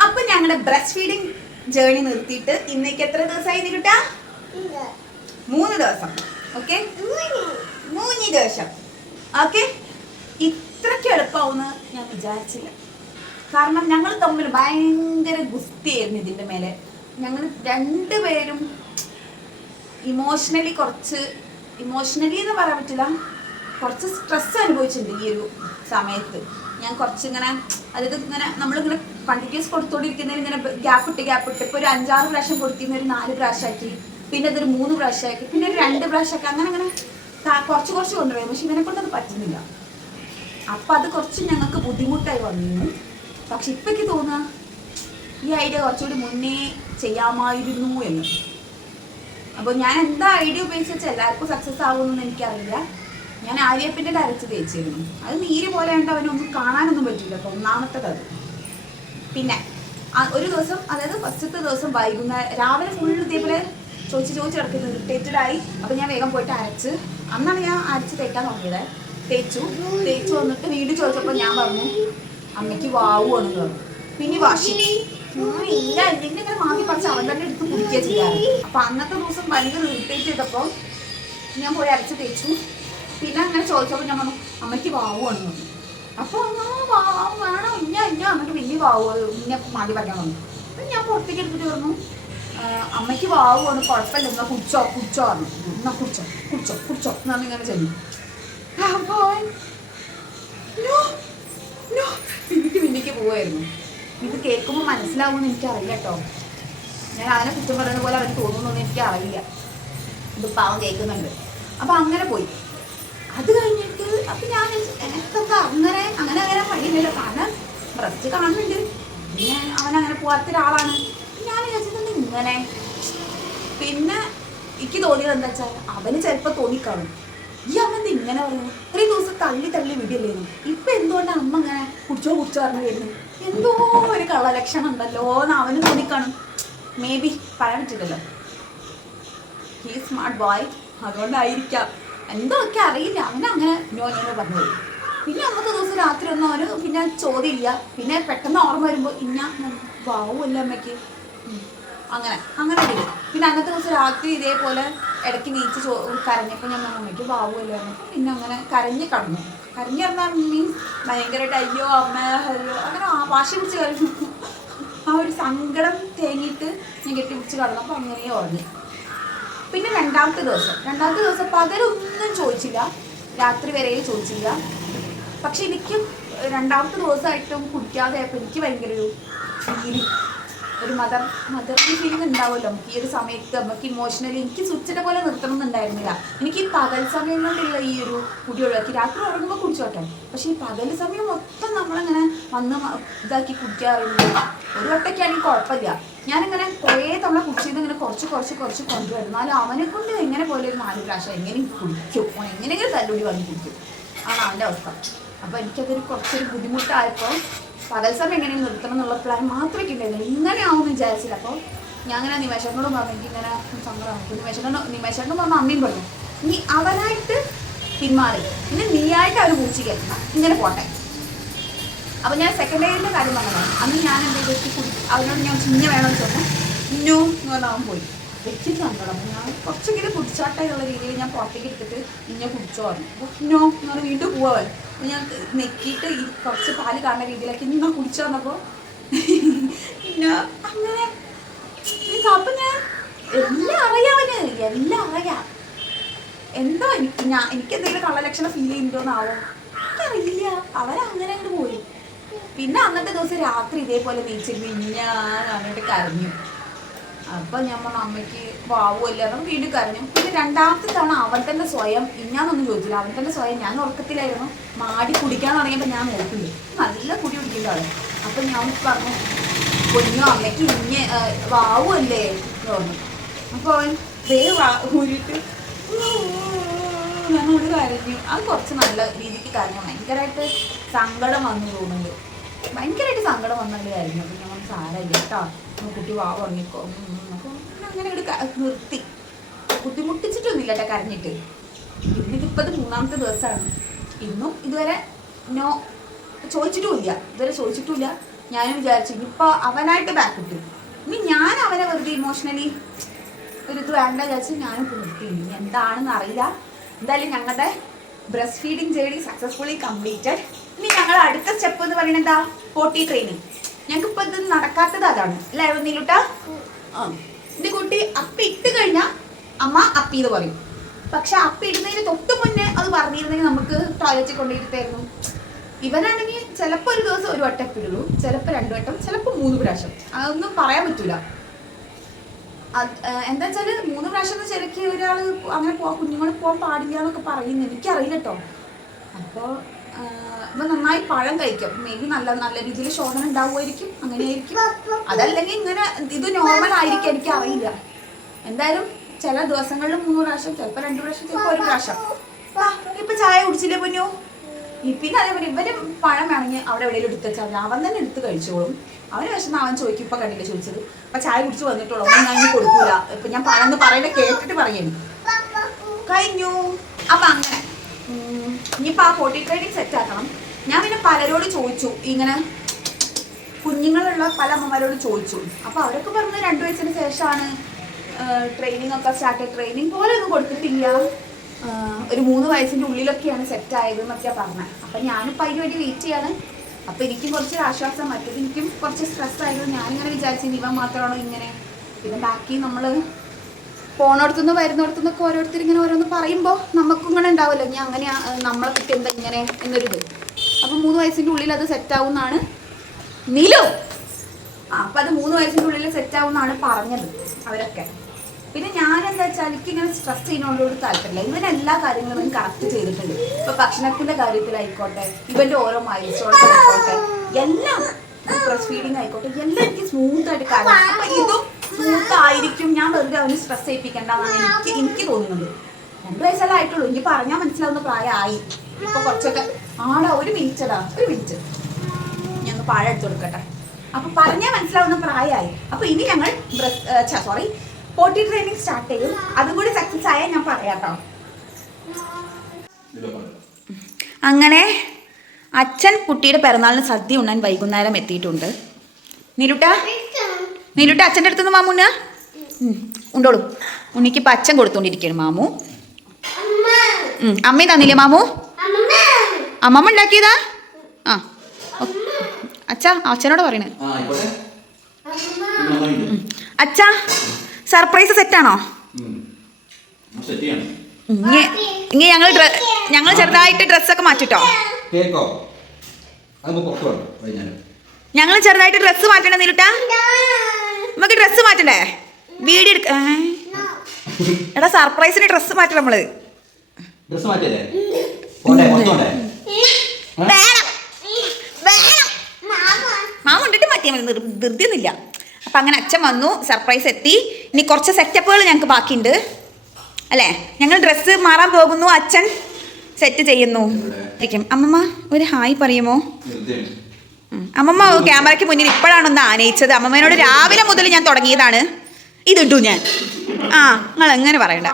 അപ്പൊ ഞങ്ങളുടെ ബ്രസ്റ്റ് ഫീഡിങ് ജേർണി നിർത്തിയിട്ട് ഇന്നേക്ക് എത്ര ദിവസമായി കിട്ടാ? 3 ദിവസം. ഓക്കെ, 3 ദിവസം. ഓക്കെ, ഇത്രയ്ക്ക് എളുപ്പമാവുമെന്ന് ഞാൻ വിചാരിച്ചില്ല. കാരണം ഞങ്ങൾ തമ്മിൽ ഭയങ്കര ഗുസ്തിയായിരുന്നു ഇതിൻ്റെ മേലെ. ഞങ്ങൾ രണ്ടുപേരും ഇമോഷണലി എന്ന് പറയാൻ പറ്റില്ല, കുറച്ച് സ്ട്രെസ് അനുഭവിച്ചിട്ടുണ്ട് ഈ ഒരു സമയത്ത്. ഞാൻ കുറച്ചിങ്ങനെ, അതായത് ഇങ്ങനെ നമ്മളിങ്ങനെ കണ്ടിന്യൂസ് കൊടുത്തോണ്ടിരിക്കുന്നതിന് ഇങ്ങനെ ഗ്യാപ്പ് ഇട്ട് ഇപ്പോൾ ഒരു 5-6 പ്രാവശ്യം കൊടുത്തിരുന്ന ഒരു 4 പ്രാവശ്യമാക്കി, പിന്നെ അതൊരു 3 പ്രാവശ്യമാക്കി, പിന്നെ ഒരു 2 പ്രാവശ്യമാക്കി, അങ്ങനെ കുറച്ച് കൊണ്ടുപോയി. പക്ഷെ ഇവനെ കൊണ്ട് അത് പറ്റുന്നില്ല. അപ്പം അത് കുറച്ച് ഞങ്ങൾക്ക് ബുദ്ധിമുട്ടായി വന്നിരുന്നു. പക്ഷെ ഇപ്പം എനിക്ക് തോന്നുക ഈ ഐഡിയ കുറച്ചുകൂടി മുന്നേ ചെയ്യാമായിരുന്നു എന്ന്. അപ്പോൾ ഞാൻ എന്താ ഐഡിയ ഉപയോഗിച്ച് എല്ലാവർക്കും സക്സസ് ആവുമെന്നൊന്നും എനിക്കറിയില്ല. ഞാൻ ആര്യപ്പിൻ്റെ അരച്ച് തേച്ചിരുന്നു. അത് നീര് പോലെ ഉണ്ട്, അവനൊന്നും കാണാനൊന്നും പറ്റില്ല. അപ്പോൾ ഒന്നാമത്തെ അത്. പിന്നെ ഒരു ദിവസം, അതായത് ഫസ്റ്റത്തെ ദിവസം വൈകുന്നേരം രാവിലെ ഫുൾ ഇതേപോലെ ചോദിച്ച് കിടക്കുന്നത് ഇറിറ്റേറ്റഡായി. അപ്പോൾ ഞാൻ വേഗം പോയിട്ട് അരച്ച്, അന്നാണ് ഞാൻ അരച്ച് തേക്കാൻ നോക്കിയത്. തേച്ചു വന്നിട്ട് വീണ്ടും ചോദിച്ചപ്പോൾ ഞാൻ പറഞ്ഞു അമ്മയ്ക്ക് വാവുകയാണെന്ന് പറഞ്ഞു. പിന്നെ വാശി ഇല്ല എന്തെങ്കിലും ഇങ്ങനെ മാറ്റി പറിച്ച് അവൻ തന്നെ എടുത്ത് കുടിക്കുക ചെയ്യാറ്. അപ്പം അന്നത്തെ ദിവസം ഭയങ്കര ഇറിറ്റേറ്റ് ചെയ്തപ്പോൾ ഞാൻ പോയി അരച്ച് തേച്ചു. പിന്നെ അങ്ങനെ ചോദിച്ചപ്പോൾ ഞാൻ പറഞ്ഞു അമ്മയ്ക്ക് വാവുകയാണെന്ന് പറഞ്ഞു. അപ്പോൾ വേണം ഇന്ന അമ്മയ്ക്ക് പിന്നെ ഇന്നെ മാറ്റി പറയാൻ വന്നു. അപ്പം ഞാൻ പുറത്തേക്ക് എടുത്തിട്ട് പറഞ്ഞു അമ്മയ്ക്ക് വാവുകയാണ്, കുഴപ്പമില്ല, എന്നാൽ കുടിച്ചോ പറഞ്ഞു. എന്നാൽ കുടിച്ചോ എന്നാണ് ഇങ്ങനെ ചെയ്യും. അപ്പോൾ പിന്നിക്ക് പോവായിരുന്നു. ഇത് കേൾക്കുമ്പോൾ മനസ്സിലാവുമെന്ന് എനിക്കറിയില്ല കേട്ടോ. ഞാൻ അവനെ കുറ്റം പറയുന്ന പോലെ അവന് തോന്നുന്നൊന്നും എനിക്കറിയില്ല. ഇത് പാവം കേൾക്കുന്നുണ്ട്. അപ്പം അങ്ങനെ പോയി. അത് കഴിഞ്ഞിട്ട് അപ്പം ഞാൻ എനിക്കൊക്കെ അങ്ങനെ പണിയില്ലല്ലോ, കാരണം ബ്രസ്റ്റ് കാണുന്നുണ്ട്. പിന്നെ അവനങ്ങനെ പോകാത്ത ഒരാളാണ്. ഞാൻ വിചാരിച്ചിട്ടുണ്ട് ഇങ്ങനെ. പിന്നെ എനിക്ക് തോന്നിയത് എന്താ വെച്ചാൽ അവന് ചിലപ്പോൾ തോന്നിക്കാണും ഈ അമ്മ എന്ത് ഇങ്ങനെ പറയുന്നു, ഇത്രയും ദിവസം തള്ളി വിടിയല്ലായിരുന്നു, ഇപ്പം എന്തുകൊണ്ടാണ് അമ്മ ഇങ്ങനെ കുടിച്ചോ പറഞ്ഞു വരുന്നത്, എന്തോ ഒരു കളലക്ഷണം ഉണ്ടല്ലോ എന്ന് അവന് തോന്നിക്കാണും. മേ ബി പറയാൻ പറ്റില്ലല്ലോ. ഹീ സ്മാർട്ട് ബോയ്, അതുകൊണ്ടായിരിക്കാം. എന്തോ ഒക്കെ അറിയില്ല. അവനങ്ങനെ നോനോനെ പറഞ്ഞു. പിന്നെ അന്നത്തെ ദിവസം രാത്രി ഒന്നും അവന് പിന്നെ ചോദ്യമില്ല. പിന്നെ പെട്ടെന്ന് ഓർമ്മ വരുമ്പോൾ വാവുമല്ല അമ്മയ്ക്ക്, അങ്ങനെ വരും. പിന്നെ അന്നത്തെ ദിവസം രാത്രി ഇതേപോലെ ഇടയ്ക്ക് നീച്ച് കരഞ്ഞപ്പോൾ ഞാൻ അമ്മയ്ക്ക് വാവുമല്ലോ. പിന്നെ അങ്ങനെ കരഞ്ഞ് പറഞ്ഞാൽ മീൻസ് ഭയങ്കരമായിട്ട് അയ്യോ അമ്മ അയ്യോ അങ്ങനെ വാശി പിടിച്ച് കരഞ്ഞു. ആ ഒരു സങ്കടം തേങ്ങിയിട്ട് ഞാൻ കെട്ടിപ്പിടിച്ച് കടന്നപ്പോൾ അങ്ങനെ ഓർമ്മ. പിന്നെ രണ്ടാമത്തെ ദിവസം പകലൊന്നും ചോദിച്ചില്ല, രാത്രി വരെയും ചോദിച്ചില്ല. പക്ഷെ എനിക്ക് രണ്ടാമത്തെ ദിവസമായിട്ടും കുടിക്കാതെ ആയപ്പോൾ എനിക്ക് ഭയങ്കര ഒരു ഫീലിംഗ്, ഒരു മദർലി ഫീലിംഗ് ഉണ്ടാവുമല്ലോ നമുക്ക് ഈ ഒരു സമയത്ത്. നമുക്ക് ഇമോഷണലി എനിക്ക് സ്വിച്ചിനെ പോലെ നിർത്തണം എന്നുണ്ടായിരുന്നില്ല. എനിക്ക് ഈ പകൽ സമയം കൊണ്ടുള്ള ഈ ഒരു കുടി ഒഴിവാക്കി രാത്രി ഉറങ്ങുമ്പോൾ കുടിച്ചോട്ടെ. പക്ഷെ ഈ പകൽ സമയം മൊത്തം നമ്മളിങ്ങനെ വന്ന് ഇതാക്കി കുടിക്കാറില്ല. ഒരു വട്ടൊക്കെയാണെങ്കിൽ കുഴപ്പമില്ല. ഞാനിങ്ങനെ കുറേ തവണ കുടിച്ചത് ഇങ്ങനെ കുറച്ച് കൊണ്ടുവരും. എന്നാലും അവനെ കൊണ്ട് എങ്ങനെ പോലെ ഒരു 4 പ്രാവശ്യം എങ്ങനെ കുടിക്കും, എങ്ങനെയെങ്കിലും തല്ലുകൂടി വന്ന് കുടിക്കും, ആണ് അവൻ്റെ അവസ്ഥ. അപ്പോൾ എനിക്കതൊരു കുറച്ചൊരു ബുദ്ധിമുട്ടായപ്പോൾ പകൽ സമയം എങ്ങനെ നിർത്തണം എന്നുള്ള പ്ലാൻ മാത്രമേ ഉണ്ടായിരുന്നു. ഇങ്ങനെ ആവുമെന്ന് വിചാരിച്ചില്ല. അപ്പോൾ ഞാൻ അങ്ങനെ നിമേഷനോടും പറഞ്ഞു എനിക്കിങ്ങനെ സങ്കടമാണ്. നിമേഷനോടും പറഞ്ഞു, അമ്മയും പറഞ്ഞു നീ അവനായിട്ട് പിന്മാറി, പിന്നെ നീയായിട്ട് അവർ പൂച്ചി കയറ്റണം, ഇങ്ങനെ പോട്ടെ. അപ്പോൾ ഞാൻ സെക്കൻഡ് ഡേയിൻ്റെ കാര്യം പറഞ്ഞതാണ്. അന്ന് ഞാൻ എന്താ അവനോട് ഞാൻ ചിഞ്ഞ വേണമെന്ന് ചോദിച്ചാൽ ഇന്നോ എന്ന് പറഞ്ഞാൽ അവൻ പോയി. വെച്ചിട്ട് സങ്കടം. ഞാൻ കുറച്ചെങ്കിലും കുടിച്ചാട്ടെ എന്നുള്ള രീതിയിൽ ഞാൻ പുറത്തേക്ക് എടുത്തിട്ട് ഇന്നെ കുടിച്ചോ പറഞ്ഞു. ഇന്നോ എന്ന് പറഞ്ഞാൽ വീണ്ടും പോവാൻ. അപ്പോൾ ഞാൻ നെക്കിയിട്ട് ഈ കുറച്ച് പാല് കാണുന്ന രീതിയിലേക്ക് ഇന്ന കുടിച്ചു വന്നപ്പോൾ പിന്നെ അങ്ങനെ അപ്പം ഞാൻ എല്ലാം അറിയാം. എന്തോ എനിക്കെന്തെങ്കിലും കള്ളലക്ഷണം ഫീൽ ചെയ്യുന്നുണ്ടോന്നാവോ എനിക്കറിയില്ല. അവരങ്ങനെ അങ്ങോട്ട് പോയി. പിന്നെ അന്നത്തെ ദിവസം രാത്രി ഇതേപോലെ നീച്ചിരുന്ന് ഞാൻ അങ്ങോട്ട് കരഞ്ഞു. അപ്പൊ ഞാൻ പറഞ്ഞു അമ്മയ്ക്ക് വാവുമല്ലേ അപ്പം വീണ്ടും കരഞ്ഞു. പിന്നെ രണ്ടാമത്തെ തവണ അവൻ തന്നെ സ്വയം, ഞാനൊന്നും ചോദിച്ചില്ല, അവൻ തന്നെ സ്വയം, ഞാൻ ഉറക്കത്തിലായിരുന്നു, മാടി കുടിക്കാൻ തുടങ്ങിയപ്പോൾ ഞാൻ നോക്കുന്നുണ്ട് നല്ല കുടി കുടിക്കേണ്ട ആള്. അപ്പൊ ഞാൻ പറഞ്ഞു പൊന്നു അമ്മയ്ക്ക് ഇഞ്ഞ് വാവുമല്ലേ എന്ന് പറഞ്ഞു. അപ്പൊ അവൻ ഊരിട്ട് ഞങ്ങളോട് കരഞ്ഞു. അത് കുറച്ച് നല്ല രീതിക്ക് കരഞ്ഞു. ഭയങ്കരമായിട്ട് സങ്കടം വന്നു തോന്നുന്നുണ്ട്, ഭയങ്കരമായിട്ട് സങ്കടം വന്നിട്ട് കരഞ്ഞു. അപ്പം ഞാൻ സാരമില്ല കേട്ടോ, കുട്ടി വാവ് ഉറങ്ങിക്കോ. അപ്പം അങ്ങനെ ഒരു നിർത്തി, ബുദ്ധിമുട്ടിച്ചിട്ടൊന്നുമില്ല കേട്ടോ കരഞ്ഞിട്ട്. ഇതിപ്പോൾ ഇത് 3ാമത്തെ ദിവസമാണ്. ഇന്നും ഇതുവരെ ചോദിച്ചിട്ടുമില്ല, ഞാനും വിചാരിച്ചു ഇനിയിപ്പോൾ അവനായിട്ട് ബാക്ക് ഇട്ടു, ഇനി ഞാൻ അവനെ വെറുതെ ഇമോഷണലി ഒരു ഇത് വേണ്ട വിചാരിച്ച് ഞാനും ഇപ്പോൾ നിർത്തി. ഇനി എന്താണെന്ന് അറിയില്ല. എന്തായാലും ഞങ്ങളുടെ breast feeding journey successfully completed. ഇനി ഞങ്ങളുടെ അടുത്ത സ്റ്റെപ്പ് എന്ന് പറയുന്നത് എന്താ? പോട്ടി ട്രെയിനിങ്. ഞങ്ങൾക്ക് ഇപ്പോൾ ഇത് നടക്കാത്തത് അതാണ് അല്ലേ നീലൂട്ടാ? ഇത് കുട്ടി അപ്പി ഇട്ട് കഴിഞ്ഞാൽ അമ്മ അപ്പി എന്ന് പറയും. പക്ഷെ അപ്പി ഇടുന്നതിന് തൊട്ട് മുന്നേ അത് പറഞ്ഞിരുന്നെങ്കിൽ നമുക്ക് ടോയ്ലറ്റിൽ കൊണ്ടുപോയിരുത്തായിരുന്നു. ഇവനാണെങ്കിൽ ചിലപ്പോൾ ഒരു ദിവസം ഒരു വട്ടം അപ്പിടുള്ളൂ, ചിലപ്പോൾ 2 വട്ടം, ചിലപ്പോൾ 3 പ്രാവശ്യം. അതൊന്നും പറയാൻ പറ്റൂല. എന്താ വെച്ചാൽ 3 പ്രാവശ്യം ശരിക്കും ഒരാൾ അങ്ങനെ കുഞ്ഞുങ്ങൾ പോകാൻ പാടില്ല എന്നൊക്കെ പറയുന്നു, എനിക്കറിയില്ല കേട്ടോ. അപ്പോൾ ഇപ്പം നന്നായി പഴം കഴിക്കും, മേബി നല്ല രീതിയിൽ ശോധന ഉണ്ടാവുമായിരിക്കും, അങ്ങനെയായിരിക്കും. അതല്ലെങ്കിൽ ഇങ്ങനെ ഇത് നോർമൽ ആയിരിക്കും, എനിക്കറിയില്ല. എന്തായാലും ചില ദിവസങ്ങളിൽ 3 പ്രാവശ്യം, ചിലപ്പോൾ 2 പ്രാവശ്യം, ചിലപ്പോൾ 1 പ്രാവശ്യം. ഇപ്പം ചായ കുടിച്ചില്ലേ പൊന്നു? പിന്നെ അതേപോലെ ഇവര് പഴം വേണമെങ്കിൽ അവിടെ എവിടെയെങ്കിലും എടുത്ത് വെച്ചാൽ അവൻ തന്നെ എടുത്ത് കഴിച്ചോളും. അവന് വിഷമം അവൻ ചോദിക്കും, ഇപ്പം കണ്ടില്ല ചോദിച്ചത്, അപ്പം ചായ കുടിച്ച് വന്നിട്ടുള്ളൂ, ഞാൻ ഇനി കൊടുക്കൂല, ഇപ്പം ഞാൻ പഴം എന്ന് പറയുന്നത് കേട്ടിട്ട് പറയുന്നു കഴിഞ്ഞു. അപ്പം അങ്ങനെ ഇനിയിപ്പോൾ ആ പോട്ടി ട്രെയിനിങ് സെറ്റ് ആക്കണം. ഞാൻ പിന്നെ പലരോട് ചോദിച്ചു, ഇങ്ങനെ കുഞ്ഞുങ്ങളുള്ള പല അമ്മമാരോട് ചോദിച്ചു. അപ്പോൾ അവരൊക്കെ പറഞ്ഞത് 2 വയസ്സിന് ശേഷമാണ് ട്രെയിനിങ് ഒക്കെ സ്റ്റാർട്ട് ചെയ്ത്. ട്രെയിനിങ് പോലെ ഒന്നും കൊടുത്തിട്ടില്ല, ഒരു 3 വയസ്സിൻ്റെ ഉള്ളിലൊക്കെയാണ് സെറ്റ് ആയത് എന്നൊക്കെയാണ് പറഞ്ഞത്. അപ്പം ഞാനിപ്പോൾ അതിന് വേണ്ടി വെയിറ്റ് ചെയ്യാണ്. അപ്പോൾ എനിക്കും കുറച്ച് ആശ്വാസം, മറ്റേത് എനിക്കും കുറച്ച് സ്ട്രെസ്സായിരുന്നു. ഞാനിങ്ങനെ വിചാരിച്ചു ഇവൻ മാത്രമാണോ ഇങ്ങനെ. പിന്നെ ബാക്കി നമ്മൾ പോണോടത്തുനിന്ന് വരുന്നിടത്തുനിന്നൊക്കെ ഓരോരുത്തർ ഇങ്ങനെ ഓരോന്ന് പറയുമ്പോൾ നമുക്കും ഇങ്ങനെ ഉണ്ടാവുമല്ലോ, ഞാൻ അങ്ങനെ നമ്മളെ കുട്ടി എന്താ ഇങ്ങനെ എന്നൊരിത്. അപ്പം 3 വയസ്സിൻ്റെ ഉള്ളിൽ അത് സെറ്റാവും എന്നാണ് നീലു. അപ്പം അത് 3 വയസ്സിൻ്റെ ഉള്ളിൽ സെറ്റാവും എന്നാണ് പറഞ്ഞത് അവരൊക്കെ. പിന്നെ ഞാനെന്താ വെച്ചാൽ എനിക്കിങ്ങനെ സ്ട്രെസ് ചെയ്യുന്നതിനോട് താല്പര്യമില്ല. ഇവൻ എല്ലാ കാര്യങ്ങളും കറക്റ്റ് ചെയ്തിട്ടുണ്ട്. ഇപ്പം ഭക്ഷണത്തിൻ്റെ കാര്യത്തിലായിക്കോട്ടെ, ഇവൻ്റെ ഓരോ മൈൽസ്റ്റോൺസ് ആയിക്കോട്ടെ, എല്ലാം ബ്രസ്റ്റ് ഫീഡിങ് ആയിക്കോട്ടെ, എല്ലാം എനിക്ക് സ്മൂത്തായിട്ട് കാര്യം. അപ്പം ഇതും സ്മൂത്ത് ആയിരിക്കും. ഞാൻ വെറുതെ അവന് സ്ട്രെസ് ചെയ്യിപ്പിക്കേണ്ടതാണ് എനിക്ക് തോന്നുന്നത്. 2 വയസ്സെല്ലാം ആയിട്ടുള്ളൂ, ഇനി പറഞ്ഞാൽ മനസ്സിലാവുന്ന പ്രായമായി. ഇപ്പൊ കുറച്ചൊക്കെ ആടാ, ഒരു മിനിറ്റ് ഞങ്ങൾ പഴം എടുത്തു കൊടുക്കട്ടെ. അപ്പൊ പറഞ്ഞാൽ മനസ്സിലാവുന്ന പ്രായമായി. അപ്പൊ ഇനി ഞങ്ങൾ പോട്ടി ട്രെയിനിങ് സ്റ്റാർട്ട് ചെയ്യും. അതും കൂടി സക്സസ് ആയാൽ ഞാൻ പറയാട്ടോ. അങ്ങനെ അച്ഛൻ കുട്ടിയുടെ പിറന്നാളിന് സദ്യ ഉണ്ണാൻ വൈകുന്നേരം എത്തിയിട്ടുണ്ട്. നീലുട്ട അച്ഛൻ്റെ അടുത്തുനിന്ന് മാമൂന ഉണ്ടോളൂ. ഉണ്ണിക്ക് ഇപ്പം അച്ഛൻ കൊടുത്തോണ്ടിരിക്കുകയാണ് മാമു. അമ്മ തന്നില്ലേ മാമു? അമ്മമ്മ ഉണ്ടാക്കിയതാ? ആ അച്ഛനോട് പറയണേ. അച്ഛാ സർപ്രൈസ് സെറ്റാണോ? ഇനി ഞങ്ങൾ ചെറുതായിട്ട് ഡ്രസ്സൊക്കെ മാറ്റിട്ടോ. ഞങ്ങൾ ചെറുതായിട്ട് ഡ്രസ്സ് മാറ്റണേ നീലുട്ടാ. നമുക്ക് ഡ്രസ്സ് മാറ്റണ്ടേ? വീഡിയോ എടുക്ക. എടാ സർപ്രൈസിന് ഡ്രസ്സ് മാറ്റണം നമ്മള്. മാമ ഉണ്ടിട്ട് മാറ്റിയാൽ മതി, ധൃതിയൊന്നുമില്ല. അപ്പം അങ്ങനെ അച്ഛൻ വന്നു, സർപ്രൈസ് എത്തി. ഇനി കുറച്ച് സെറ്റപ്പുകൾ ഞങ്ങൾക്ക് ബാക്കിയുണ്ട് അല്ലേ? ഞങ്ങൾ ഡ്രസ്സ് മാറാൻ പോകുന്നു, അച്ഛൻ സെറ്റ് ചെയ്യുന്നു. അമ്മമ്മ ഒരു ഹായ് പറയുമോ? അമ്മമ്മ ക്യാമറയ്ക്ക് മുന്നിൽ ഇപ്പോഴാണൊന്ന് ആനയിച്ചത്. അമ്മമ്മേനോട് രാവിലെ മുതൽ ഞാൻ തുടങ്ങിയതാണ് ഇതിട്ടു ഞാൻ. നിങ്ങൾ എങ്ങനെ പറയണ്ട.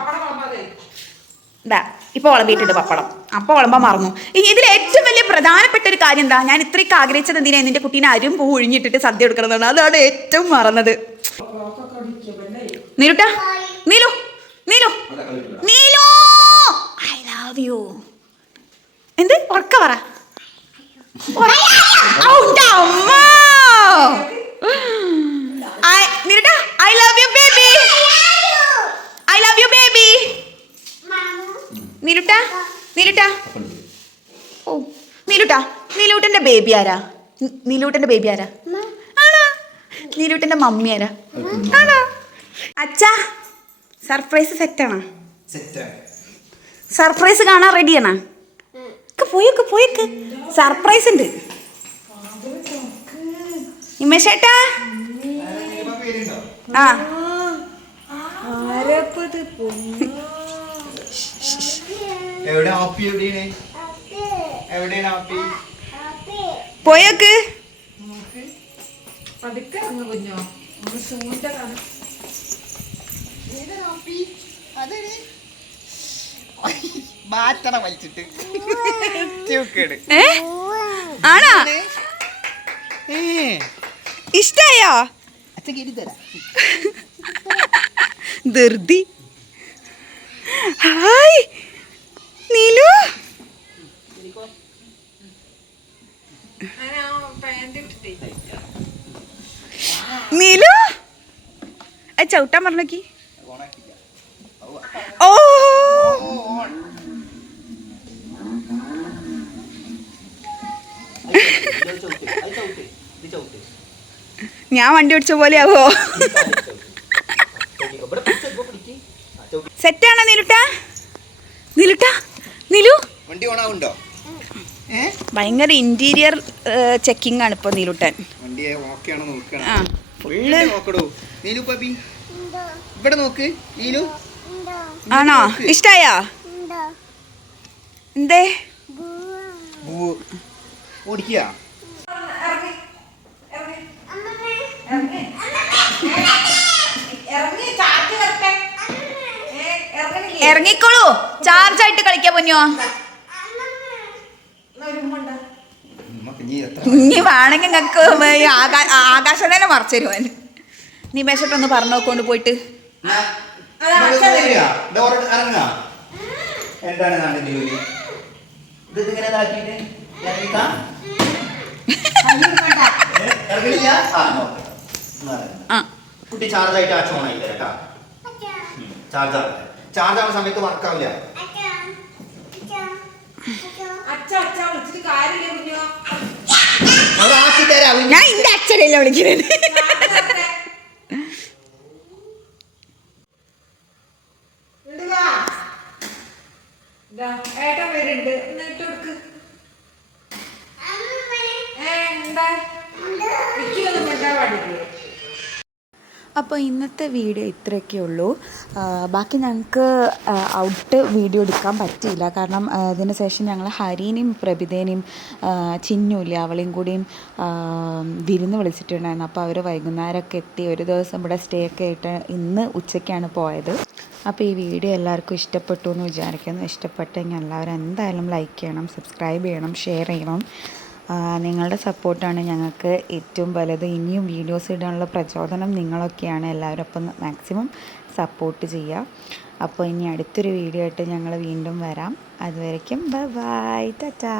ഇതാ ഇപ്പോൾ വിളമ്പിയിട്ടുണ്ട് പപ്പടം. അപ്പോൾ വിളമ്പാൻ മറന്നു. ഇനി ഇതിൽ ഏറ്റവും വലിയ പ്രധാനപ്പെട്ട ഒരു കാര്യം എന്താ, ഞാൻ ഇത്രയ്ക്ക് ആഗ്രഹിച്ചത് എന്തിനാ, നിന്റെ കുട്ടീനെ അരും പൂ ഒഴിഞ്ഞിട്ടിട്ട് സദ്യ എടുക്കണമെന്നാണ്. അതാണ് ഏറ്റവും മറന്നത്. നീലുട്ടാ, നീലു ഐ ലവ് യു. എന്ത് ഉറക്ക പറ. I love you baby. I love you baby. നീലുട്ടാ ഓ നീലൂട്ടൻ്റെ ബേബി ആരാ? നീലൂട്ടൻ്റെ ബേബി ആരാ? ആണോ? നീലൂട്ടൻ്റെ മമ്മി ആരാ? ആണോ? അച്ഛാ സർപ്രൈസ് സെറ്റാണോ? സർപ്രൈസ് കാണാൻ റെഡിയാണോ? പോയൊക്കെ സർപ്രൈസ് ഉണ്ട്. നിമേഷേട്ടാ ആ പോയൊക്കെ ആണോ? ഇഷ്ടായോ? ധൃതി. ഹായ് നീലു. നീലു ചവിട്ടാൻ പറഞ്ഞോക്കി. ഓ ഞാൻ വണ്ടി ഓടിച്ച പോലെ ആവോ? സെറ്റാണോ നീലുട്ടാ? നീലു ഭയങ്കര ഇന്റീരിയർ ചെക്കിംഗ് ആണ് ഇപ്പൊ നീലുട്ടൻ. ആണോ? ഇഷ്ടായോ? എന്തേ ഇറങ്ങിക്കോളൂ. ചാർജ് ആയിട്ട് കളിക്കാ പൊന്നോ. ഇനി വേണമെങ്കിൽ നിങ്ങക്ക് ആകാശം തന്നെ മറച്ചു തരുവാൻ. നീ മേശട്ടൊന്ന് പറഞ്ഞു നോക്കൊണ്ട് പോയിട്ട്. കുട്ടി ചാർജ് ആയിട്ട് അച്ഛൻ ഓണായില്ല കേട്ടാ. ചാർജ് ആവുന്ന സമയത്ത് വർക്കാവില്ല. ഞാൻ എന്റെ അച്ഛനല്ലേ വിളിക്കുന്നത്. ഏട്ടൻ വരുന്നുണ്ട്. അപ്പോൾ ഇന്നത്തെ വീഡിയോ ഇത്രയൊക്കെ ഉള്ളൂ. ബാക്കി ഞങ്ങൾക്ക് ഔട്ട് വീഡിയോ എടുക്കാൻ പറ്റിയില്ല. കാരണം ഇതിന് ശേഷം ഞങ്ങൾ ഹരീനെയും പ്രഭിതേനെയും ചിന്നുമില്ല അവളെയും കൂടിയും വിരുന്ന് വിളിച്ചിട്ടുണ്ടായിരുന്നു. അപ്പോൾ അവർ വൈകുന്നേരമൊക്കെ എത്തി. ഒരു ദിവസം ഇവിടെ സ്റ്റേ ഒക്കെ ആയിട്ട് ഇന്ന് ഉച്ചയ്ക്കാണ് പോയത്. അപ്പോൾ ഈ വീഡിയോ എല്ലാവർക്കും ഇഷ്ടപ്പെട്ടു എന്ന് വിചാരിക്കുന്നു. ഇഷ്ടപ്പെട്ടെങ്കിൽ എല്ലാവരും എന്തായാലും ലൈക്ക് ചെയ്യണം, സബ്സ്ക്രൈബ് ചെയ്യണം, ഷെയർ ചെയ്യണം. നിങ്ങളുടെ സപ്പോർട്ടാണ് ഞങ്ങൾക്ക് ഏറ്റവും വലുത്. ഇനിയും വീഡിയോസ് ഇടാനുള്ള പ്രചോദനം നിങ്ങളൊക്കെയാണ്. എല്ലാവരും അപ്പം മാക്സിമം സപ്പോർട്ട് ചെയ്യുക. അപ്പോൾ ഇനി അടുത്തൊരു വീഡിയോ ആയിട്ട് ഞങ്ങൾ വീണ്ടും വരാം. അതുവരയ്ക്കും ബൈ ബൈ, ടാറ്റാ.